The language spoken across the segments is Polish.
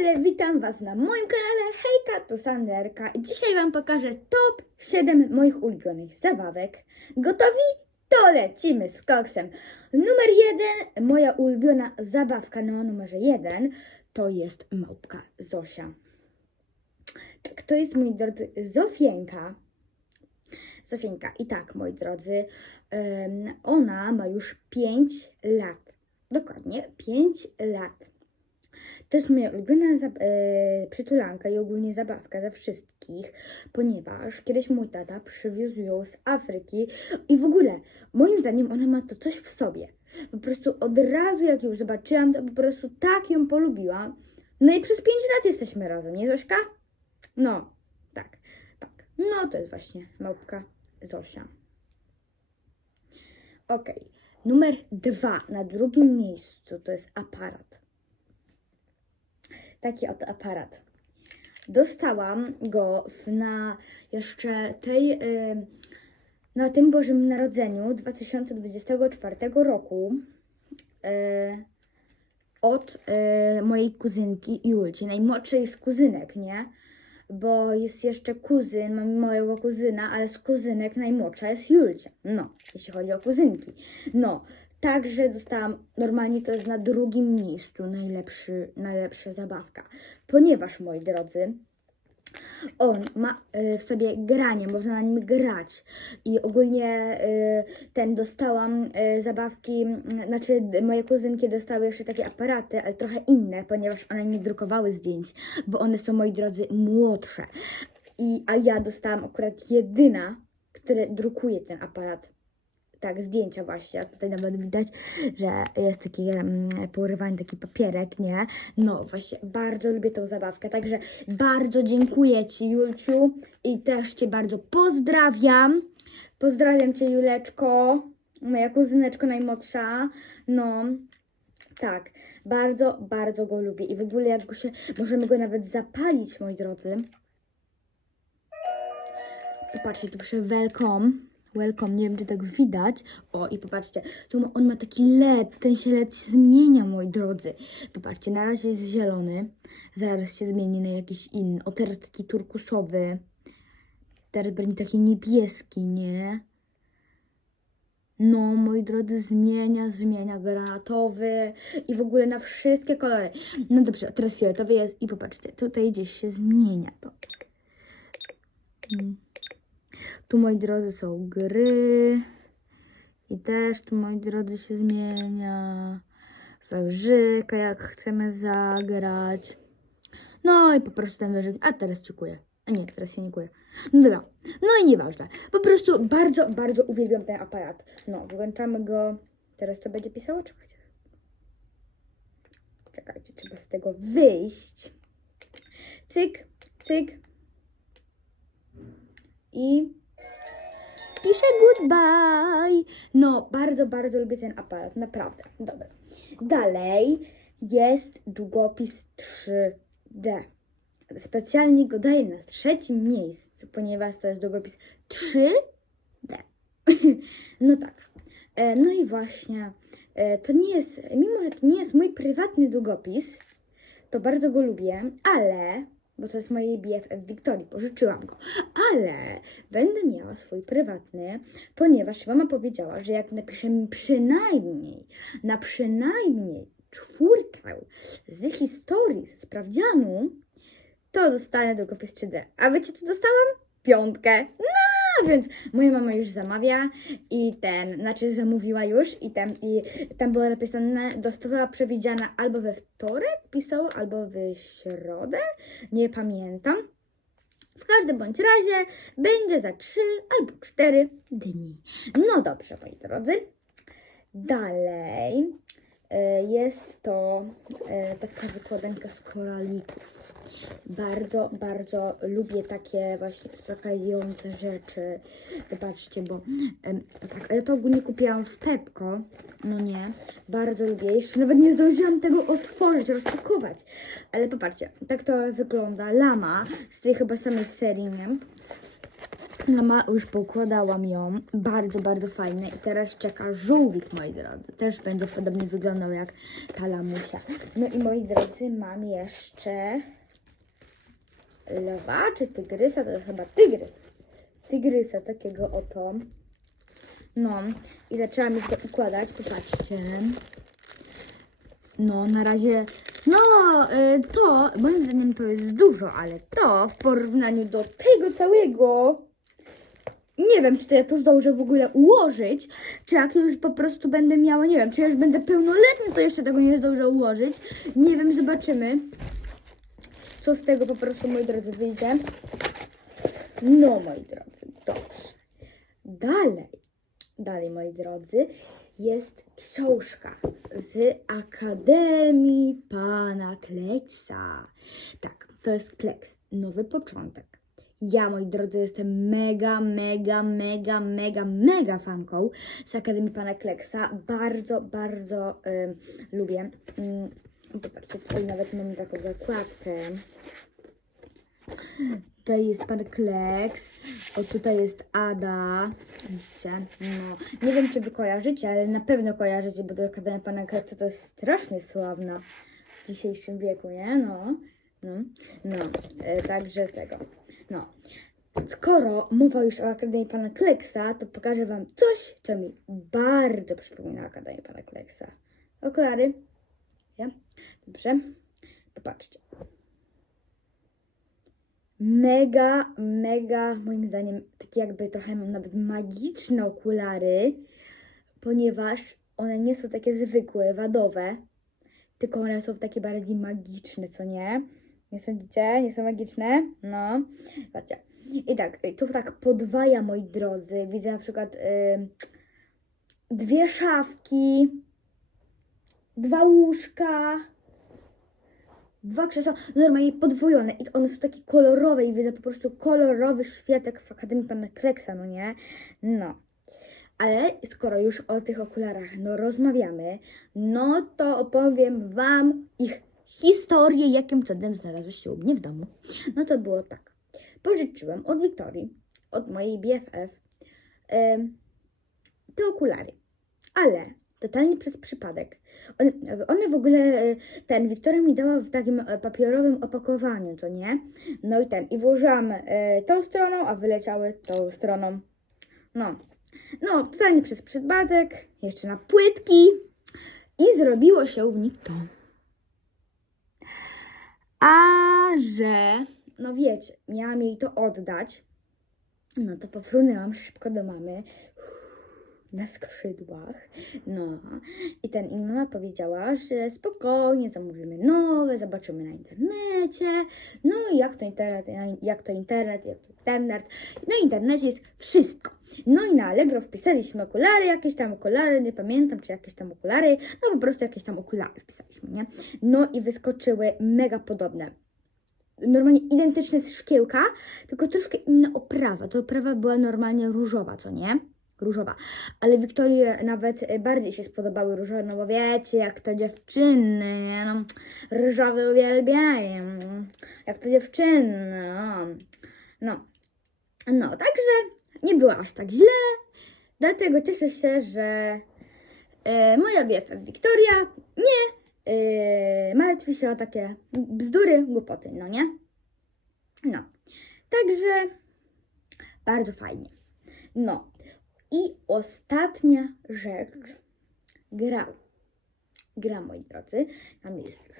Witam Was na moim kanale Hejka, to Sanderka i dzisiaj Wam pokażę top 7 moich ulubionych zabawek. Gotowi? To lecimy z koksem. Numer 1, moja ulubiona zabawka na numerze 1 to jest małpka Zosia. Tak, to jest, moi drodzy, Zofienka. Zofienka. I tak, moi drodzy, ona ma już 5 lat. Dokładnie, 5 lat. To jest moja ulubiona e, przytulanka i ogólnie zabawka ze wszystkich, ponieważ kiedyś mój tata przywiózł ją z Afryki i w ogóle, moim zdaniem, ona ma to coś w sobie. Po prostu od razu, jak ją zobaczyłam, to po prostu tak ją polubiłam. No i przez 5 lat jesteśmy razem, nie Zośka? No, tak, tak. No to jest właśnie małpka Zosia. Okej, numer dwa na drugim miejscu to jest aparat taki oto aparat. Dostałam go na jeszcze tej, y, na tym Bożym Narodzeniu 2024 roku y, od y, mojej kuzynki Julci, najmłodszej z kuzynek, nie? Bo jest jeszcze kuzyn, mam mojego kuzyna, ale z kuzynek najmłodsza jest Julcia. No, jeśli chodzi o kuzynki. No, Także dostałam, normalnie to jest na drugim miejscu najlepszy, najlepsza zabawka, ponieważ moi drodzy, on ma y, w sobie granie, można na nim grać. I ogólnie y, ten dostałam y, zabawki, znaczy moje kuzynki dostały jeszcze takie aparaty, ale trochę inne, ponieważ one nie drukowały zdjęć, bo one są moi drodzy młodsze. I, a ja dostałam akurat jedyna, która drukuje ten aparat tak, zdjęcia właśnie. A tutaj nawet widać, że jest taki um, porywany taki papierek, nie? No właśnie, bardzo lubię tą zabawkę. Także bardzo dziękuję Ci, Julciu. I też Cię bardzo pozdrawiam. Pozdrawiam Cię, Juleczko. Moja kuzyneczko najmłodsza. No, tak. Bardzo, bardzo go lubię. I w ogóle jak go się, możemy go nawet zapalić, moi drodzy. Popatrzcie, tu pisze welcome. Welcome, nie wiem czy tak widać. O i popatrzcie, tu ma, on ma taki LED, ten się LED zmienia, moi drodzy. Popatrzcie, na razie jest zielony, zaraz się zmieni na jakiś inny. O, teraz taki turkusowy. Teraz będzie taki niebieski, nie? No, moi drodzy, zmienia, zmienia granatowy i w ogóle na wszystkie kolory. No dobrze, teraz fioletowy jest i popatrzcie, tutaj gdzieś się zmienia to. Mm. Tu, moi drodzy, są gry. I też tu, moi drodzy, się zmienia. Wężyka, jak chcemy zagrać. No i po prostu ten wężyk. A teraz ci kuję. A nie, teraz się nie kuję. No dobra. No i nieważne. Po prostu bardzo, bardzo uwielbiam ten aparat. No, włączamy go. Teraz co będzie pisało? Czekajcie. Czekajcie, trzeba z tego wyjść. Cyk, cyk. I piszę goodbye. No, bardzo, bardzo lubię ten aparat, naprawdę. Dobra. Dalej jest długopis 3D. Specjalnie go daję na trzecim miejscu, ponieważ to jest długopis 3D. No tak. E, No i właśnie, e, to nie jest, mimo że to nie jest mój prywatny długopis, to bardzo go lubię, ale, bo to jest mojej BFF Wiktorii, pożyczyłam go, ale będę miała swój prywatny, ponieważ mama powiedziała, że jak napiszę przynajmniej, na przynajmniej czwórkę z historii, z sprawdzianu, to dostanę długopis 3D. A wiecie co dostałam? Piątkę. No, więc moja mama już zamawia i ten, znaczy zamówiła już i tam, i tam było napisane, dostawała przewidziana albo we wtorek, pisało, albo w środę, nie pamiętam. W każdym bądź razie będzie za 3 albo 4 dni. No dobrze, moi drodzy. Dalej jest to e, taka wykładanka z koralików. Bardzo, bardzo lubię takie właśnie uspokajające rzeczy. Zobaczcie, bo tak, ale to ogólnie kupiłam w Pepko. No nie, bardzo lubię. Jeszcze nawet nie zdążyłam tego otworzyć, rozpakować. Ale popatrzcie, tak to wygląda. Lama z tej chyba samej serii, nie? Mama już poukładałam ją. Bardzo, bardzo fajne. I teraz czeka żółwik, moi drodzy. Też będzie podobnie wyglądał jak ta lamusia. No i moi drodzy, mam jeszcze lewa czy tygrysa, to jest chyba tygrys. Tygrysa takiego oto. No i zaczęłam już to układać, popatrzcie. No, na razie, no, y, to, moim zdaniem to jest dużo, ale to w porównaniu do tego całego, nie wiem, czy to ja to zdążę w ogóle ułożyć, czy jak już po prostu będę miała, nie wiem, czy już będę pełnoletnia, to jeszcze tego nie zdążę ułożyć. Nie wiem, zobaczymy, co z tego po prostu, moi drodzy, wyjdzie. No, moi drodzy, dobrze. Dalej, dalej, moi drodzy, jest książka z Akademii Pana Kleksa. Tak, to jest Kleks, nowy początek. Ja, moi drodzy, jestem mega, mega, mega, mega, mega fanką z Akademii Pana Kleksa. Bardzo, bardzo ym, lubię. Ym, popatrzcie, tutaj nawet mamy taką zakładkę. Tutaj jest pan Kleks, o tutaj jest Ada, widzicie, no, nie wiem czy wy kojarzycie, ale na pewno kojarzycie, bo to Akademia Pana Kleksa to jest strasznie sławna w dzisiejszym wieku, nie, no, no, no, e, także tego, no. Skoro mowa już o Akademii Pana Kleksa, to pokażę wam coś, co mi bardzo przypomina Akademię Pana Kleksa. Okulary, ja, dobrze, popatrzcie mega, mega, moim zdaniem, takie jakby trochę nawet magiczne okulary, ponieważ one nie są takie zwykłe, wadowe, tylko one są takie bardziej magiczne, co nie? Nie sądzicie? Nie są magiczne? No, patrzcie. I tak, tu tak podwaja, moi drodzy. Widzę na przykład dwie szafki, dwa łóżka, Dwa krzesła normalnie podwojone i one są takie kolorowe i widzę po prostu kolorowy świetek w Akademii Pana Kleksa, no nie? No. Ale skoro już o tych okularach no rozmawiamy, no to opowiem Wam ich historię, jakim cudem znalazły się u mnie w domu. No to było tak. Pożyczyłem od Wiktorii, od mojej BFF, te okulary. Ale totalnie przez przypadek. One, one w ogóle, e, ten, Wiktoria mi dała w takim e, papierowym opakowaniu, to nie? No i ten, i włożyłam e, tą stroną, a wyleciały tą stroną. No, no, totalnie przez przypadek, jeszcze na płytki i zrobiło się w nich to. A że, no wiecie, miałam jej to oddać, no to pofrunęłam szybko do mamy na skrzydłach. No i ten i mama powiedziała, że spokojnie zamówimy nowe, zobaczymy na internecie. No i jak to internet, jak to internet, jak to internet. Na internecie jest wszystko. No i na Allegro wpisaliśmy okulary, jakieś tam okulary, nie pamiętam czy jakieś tam okulary, no po prostu jakieś tam okulary wpisaliśmy, nie? No i wyskoczyły mega podobne normalnie identyczne z szkiełka, tylko troszkę inna oprawa. To oprawa była normalnie różowa, co nie? Różowa. Ale Wiktorii nawet bardziej się spodobały różowe, no bo wiecie, jak to dziewczyny, no, różowe uwielbiają, jak to dziewczyny, no. no. No, także nie było aż tak źle, dlatego cieszę się, że e, moja BFF Wiktoria nie e, martwi się o takie bzdury, głupoty, no nie? No, także bardzo fajnie. No, i ostatnia rzecz. Gra. Gra, moi drodzy, na miejscu.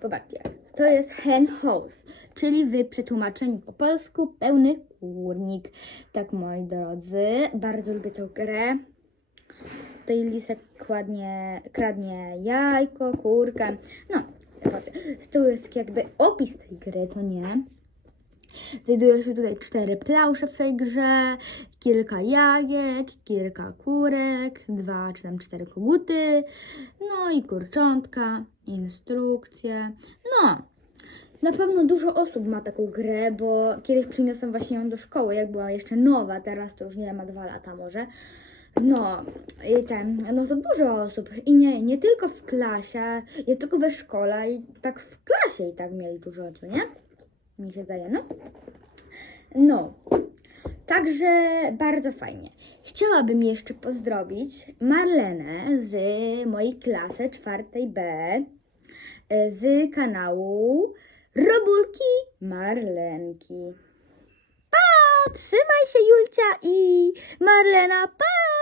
Popatrzcie, to jest hen house, czyli w przetłumaczeniu po polsku pełny kurnik. Tak, moi drodzy, bardzo lubię tę grę. Tutaj lisek kładnie, kradnie jajko, kurkę. No, zobaczcie, tu jest jakby opis tej gry, to nie? Znajdują się tutaj cztery plansze w tej grze, kilka jajek, kilka kurek, dwa czy tam cztery koguty, no i kurczątka, instrukcje. No, na pewno dużo osób ma taką grę, bo kiedyś przyniosłam właśnie ją do szkoły, jak była jeszcze nowa, teraz to już nie ma dwa lata może. No, i ten, no to dużo osób. I nie, nie tylko w klasie, nie tylko we szkole, i tak w klasie i tak mieli dużo, co nie? Mi się zdaje, no. No. Także bardzo fajnie. Chciałabym jeszcze pozdrowić Marlenę z mojej klasy czwartej B e, z kanału Robulki Marlenki. Pa! Trzymaj się Julcia i Marlena, pa!